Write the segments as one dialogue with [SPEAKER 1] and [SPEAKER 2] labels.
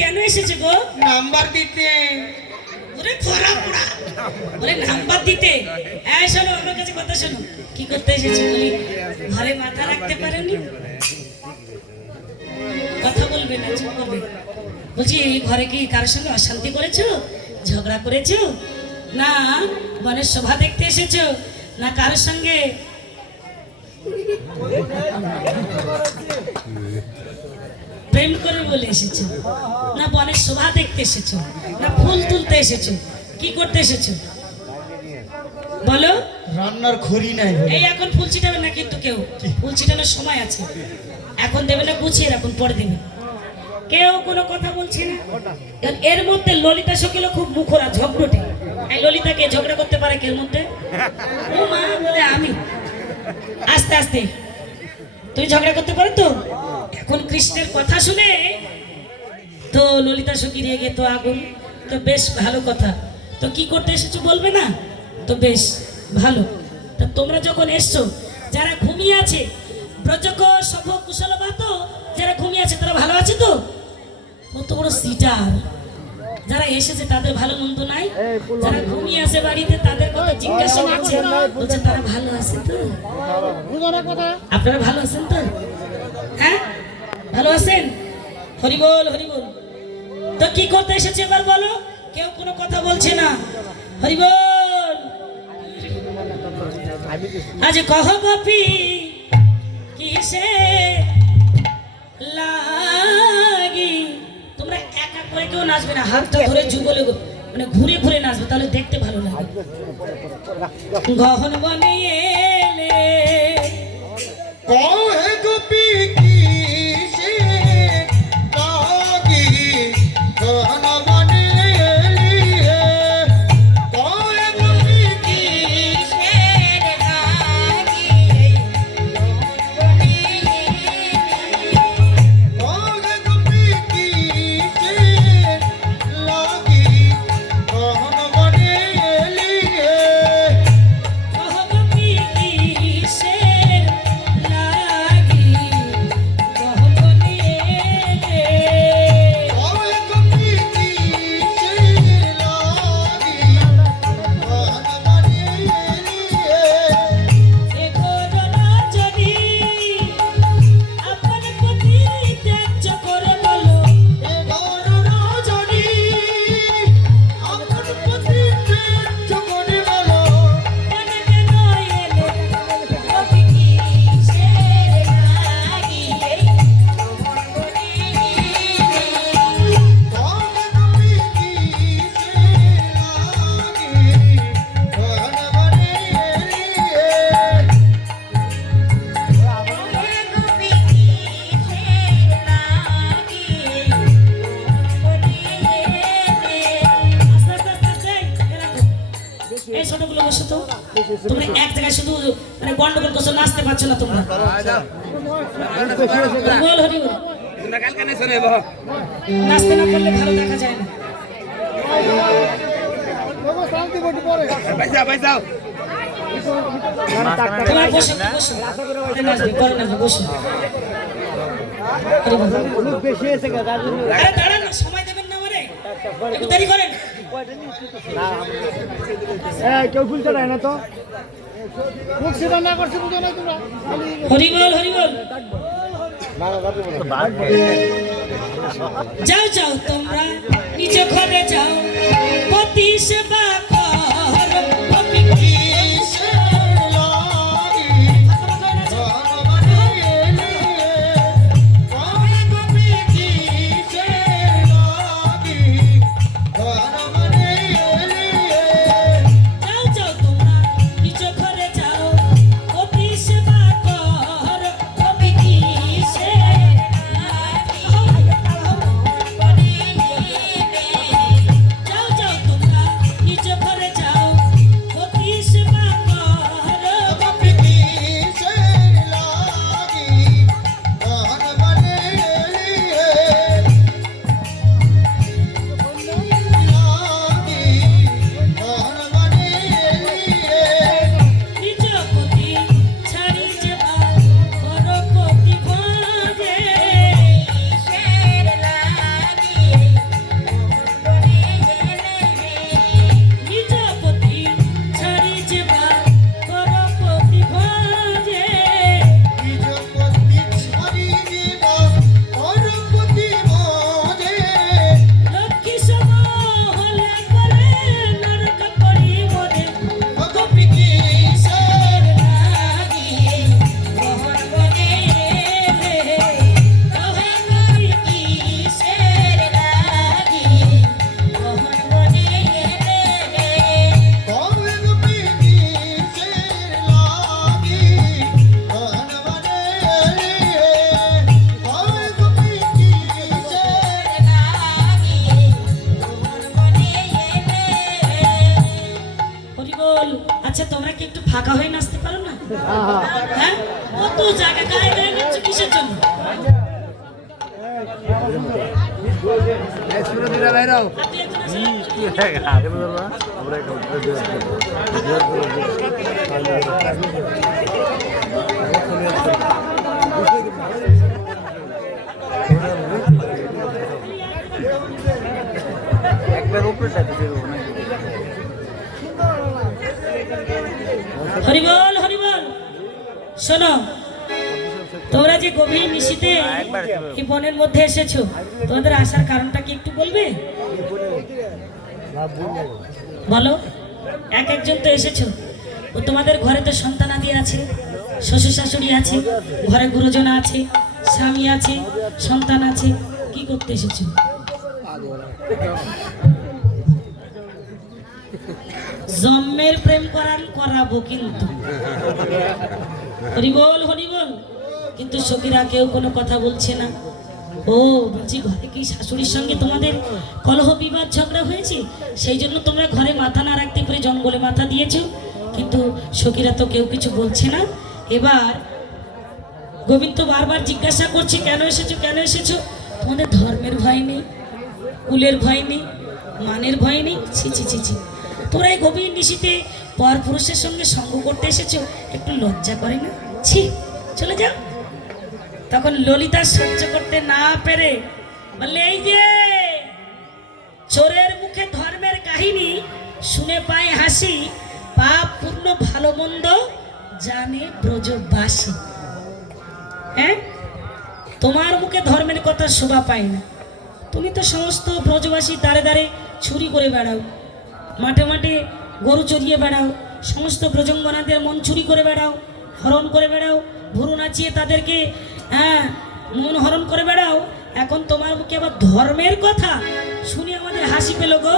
[SPEAKER 1] কেন এসেছে গো?
[SPEAKER 2] নাম্বার দিতে।
[SPEAKER 1] ওরে খরা পোড়া। ওরে নাম্বার দিতে। হ্যাঁ শোনো আমার কাছে কথা শোনো। কি করতে এসেছ বলি? ঘরে মাথা রাখতে পারেনি কথা বলবে না চুপ করবে। বলছি এই ঘরে কি কারোর সঙ্গে অশান্তি করেছ? ঝগড়া করেছ? না বনের শোভা দেখতে এসেছ? না কারোর সঙ্গে? প্রেম করে বলে এসেছ। না বনের শোভা দেখতে এসেছ না ফুল তুলতে এসেছ কি করতে এসেছ? বলো।
[SPEAKER 2] রান্নার খড়ি নাই
[SPEAKER 1] এই এখন ফুল ছিটাবে না কিন্তু কেউ? ফুল ছিটানোর সময় আছে। এখন দেবে না গুছিয়ে রাখুন পরে দেবে। কেউ কোনো কথা বলছে না। এর- মধ্যে ললিতা শকিল খুব মুখরা ঝগড়টে। এই ললিতাকে ঝগড়া করতে পারে কের মধ্যে? ও মা বলে আমি। আস্তে আস্তে। তুই ঝগড়া করতে পারো তো? এখন কৃষ্ণের কথা শুনে তো ললিতা সখী রেগে তো আগুন, তো বেশ ভালো কথা। তো কি করতে এসেছ বলবে না? তো বেশ ভালো। তা তোমরা যখন এসছো, যারা ঘুমিয়ে আছে, ব্রজক সভ কুশল তো, যারা ঘুমিয়ে আছে, তারা ভালো আছে তো? কত বড় সিটার। যারা এসেছে, তাদের ভালো মন্দ নাই। যারা ঘুমিয়ে আছে বাড়িতে, তাদের কথা জিজ্ঞাসা করছে। বলছে, তারা ভালো আছে তো? আপনারা ভালো আছেন তো? হ্যাঁ? ভালো আছেন? হরি বল হরি বল। তো কি করতে এসেছে এবার বলো? কেউ কোনো কথা বলছে না। হরি বল। আজ কহ গোপী কিসে লাগি? তোমরা একা করে কেউ নাচবে না। হাতটা ধরে যুগলে মানে ঘুরে ঘুরে নাচবে, তাহলে দেখতে ভালো লাগে। গহন বনে এলে।
[SPEAKER 2] কহে গোপী
[SPEAKER 1] গন্ডগোল করছ নাচতে পারছ না তোমরা? নাচতে না পারলে ভালো দেখা যায় না।
[SPEAKER 3] কেউ ফুলতে না তো? মুখ সেটা না করছে বুঝো না তোমরা?
[SPEAKER 1] হরি বল হরি বল। যাও যাও তোমরা, নিজ ঘরে যাও। পতি সেবা করো হরিবল হরিবল। শোনো তোমরা যে গভীর নিশিতে এই বনের মধ্যে এসেছ তোমাদের আসার কারণটা কি একটু বলবে? বলো, এক একজন তো এসেছ। ও তোমাদের ঘরে তো সন্তানাদি আছে, শ্বশুর শাশুড়ি আছে, ঘরে গুরুজন আছে, স্বামী আছে, সন্তান আছে, কি করতে এসেছ? জন্মের প্রেম করার করাবো কিন্তু। হরিবল হরিবল, কিন্তু সখীরা কেউ কোনো কথা বলছে না। ও বলছি, ঘরে কি শাশুড়ির সঙ্গে তোমাদের কলহ বিবাদ ঝগড়া হয়েছে? সেই জন্য তোমরা ঘরে মাথা না রাখতে পারে জঙ্গলে মাথা দিয়েছ। কিন্তু সখীরা তো কেউ কিছু বলছে না। এবার গোবিন্দ বারবার জিজ্ঞাসা করছে, কেন এসেছ কেন এসেছ? তোমাদের ধর্মের ভয় নেই, কুলের ভয় নেই, মানের ভয় নেই। ছি ছি ছি ছি। তোরা এই গভীর নিশিতে পর পুরুষের সঙ্গে সঙ্গ করতে এসেছ? একটু লজ্জা করে না? ছি, চলে যাও। তখন ললিতা সহ্য করতে না পেরে বললে, এই যে চোরের মুখে ধর্মের কাহিনী, শুনে পায় হাসি, পাপ পূর্ণ ভালো মন্দ জানে ব্রজবাসী। হ্যাঁ? তোমার মুখে ধর্মের কথা শোভা পায় না। তুমি তো সমস্ত ব্রজবাসী দাঁড়ে দাঁড়ে চুরি করে বেড়াও, মাঠে মাঠে গরু চড়িয়ে বেড়াও, সমস্ত ব্রজঙ্গনাদের মন চুরি করে বেড়াও, হরণ করে বেড়াও, ভুরু নাচিয়ে তাদেরকে হ্যাঁ মন হরণ করে বেড়াও। এখন তোমার মুখে আবার ধর্মের কথা। শুনে আমাদের হাসি পেল গো।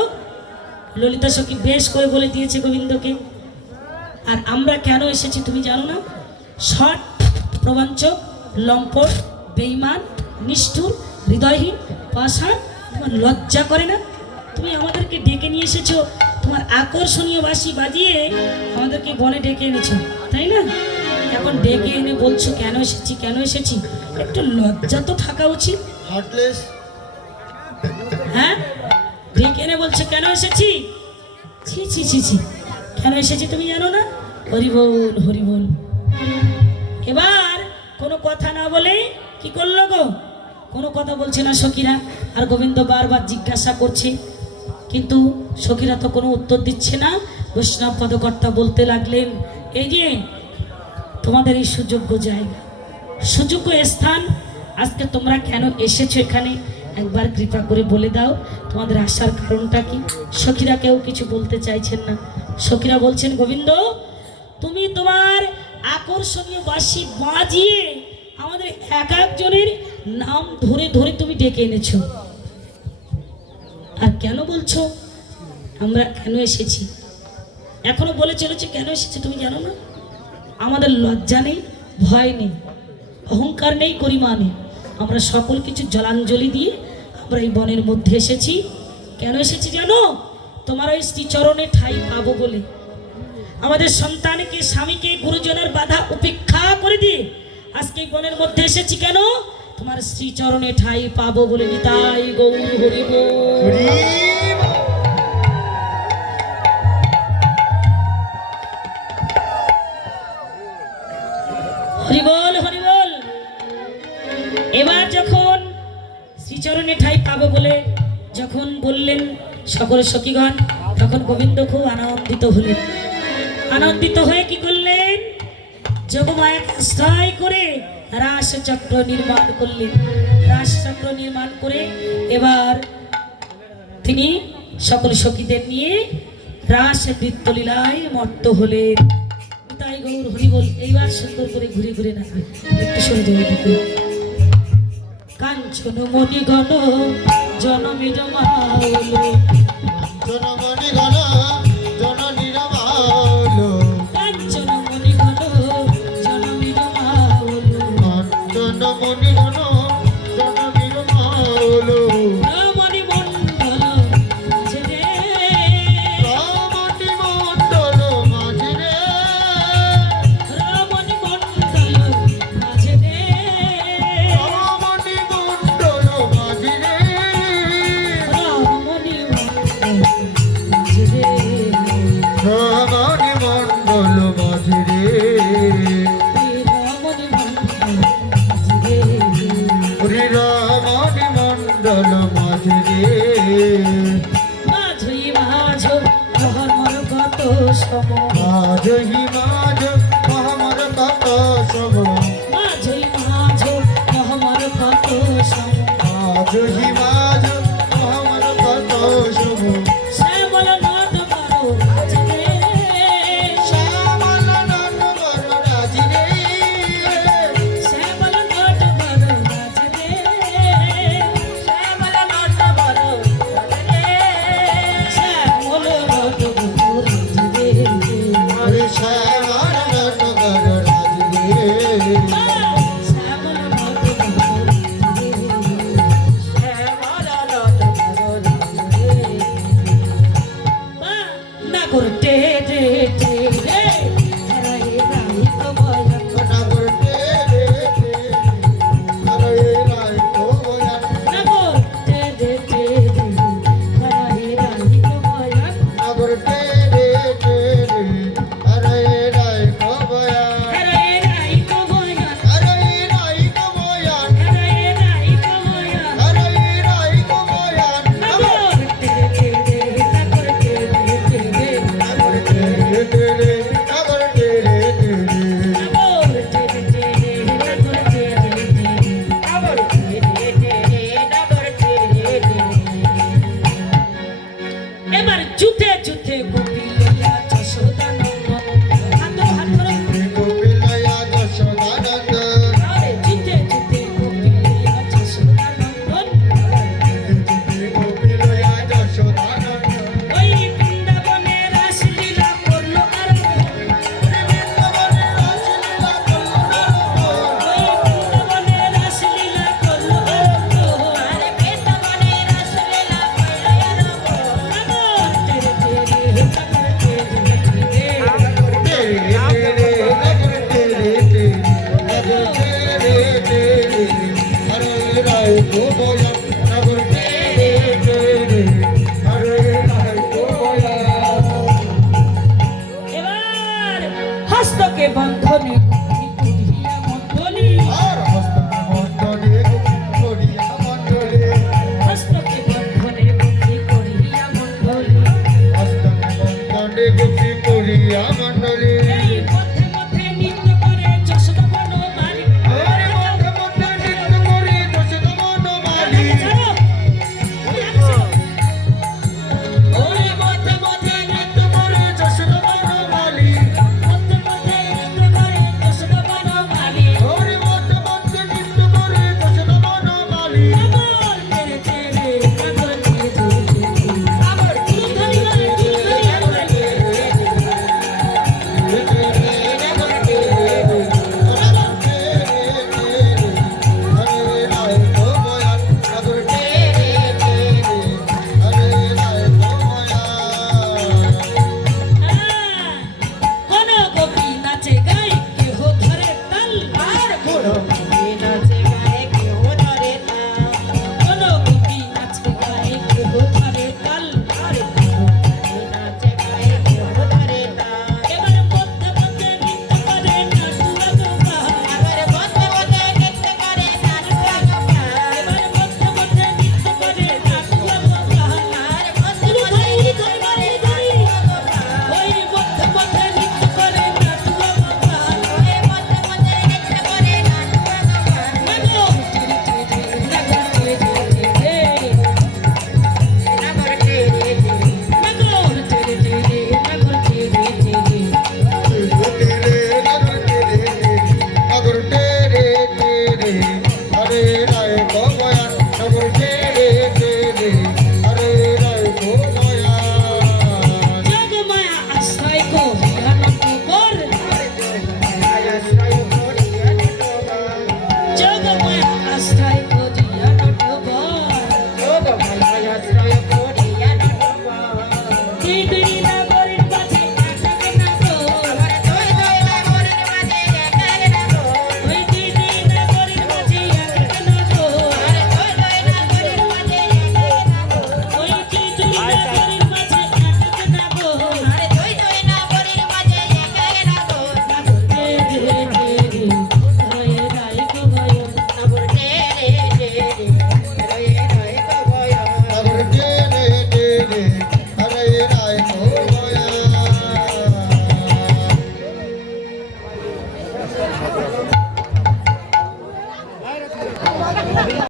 [SPEAKER 1] ললিতা সখী বেশ করে বলে দিয়েছে গোবিন্দকে। আর আমরা কেন এসেছি তুমি জানো না? শট প্রবঞ্চক, লম্পট বেইমান নিষ্ঠুর, হৃদয়হীন, পাষাণ, তোমার লজ্জা করে না? তুমি আমাদেরকে ডেকে নিয়ে এসেছ। তোমার আকর্ষণীয় বাসি বাজিয়ে আমাদেরকে বনে ডেকে এনেছো। তাই না? এখন ডেকে এনে বলছো কেন এসেছি কেন এসেছি? একটু লজ্জা তো থাকা উচিত। হ্যাঁ? ডেকে এনে বলছো কেন এসেছি? ছি ছি ছি ছি। কেন এসেছি তুমি জানো না? হরিবোল হরিবোল এবার কোনো কথা না বলে কি করল গো? কোনো কথা বলছে না সখীরা। আর গোবিন্দ বারবার জিজ্ঞাসা করছে। কিন্তু সখীরা তো কোনো উত্তর দিচ্ছে না। বৈষ্ণব পদকর্তা বলতে লাগলেন এই যে তোমাদের এই সুযোগ্য জায়গা, সুযোগ্য স্থান। আজকে তোমরা কেন এসেছ এখানে? একবার কৃপা করে বলে দাও, তোমাদের আসার কারণটা কি? সখীরা কেউ কিছু বলতে চাইছেন না। সখীরা বলছেন, গোবিন্দ, তুমি তোমার আকর্ষণীয় বাসি বাজিয়ে আমাদের এক একজনের নাম ধরে ধরে তুমি ডেকে এনেছো। আর কেন বলছো? আমরা কেন এসেছি? এখনও বলে চলেছে, কেন এসেছি তুমি জানো না? আমাদের লজ্জা নেই, ভয় নেই, অহংকার নেই গরিমা নেই। আমরা সকল কিছু জলাঞ্জলি দিয়ে আমরা এই বনের মধ্যে এসেছি। কেন এসেছি জানো? তোমার ওই শ্রীচরণে ঠাই পাবো বলে। আমাদের সন্তানকে, স্বামীকে, গুরুজনের বাধা উপেক্ষা করে দিয়ে আজকে এই বনের মধ্যে এসেছি কেন? তোমার শ্রীচরণে ঠাই পাবো বলে নিতাই গৌর হরিব। শ্রীচরণে ঠাই পাবো বলে যখন বললেন সকল সখীগণ, তখন গোবিন্দ খুব আনন্দিত হলেন। আনন্দিত হয়ে কি করলেন? যোগমায়া আশ্রয় করে রাসচক্র নির্মাণ করলেন। রাসচক্র নির্মাণ করে এবার তিনি সকল সখীদের নিয়ে রাস নৃত্যলীলায় মত্ত হলেন। তাই গৌর হরি বল এইবার সুন্দর করে ঘুরে ঘুরে নাচবে একটু দিকে কাঞ্চন মণি ঘন জনমী জমালো।
[SPEAKER 2] জনমণি গণ জননী মাঝ
[SPEAKER 1] হিমাজ amigo.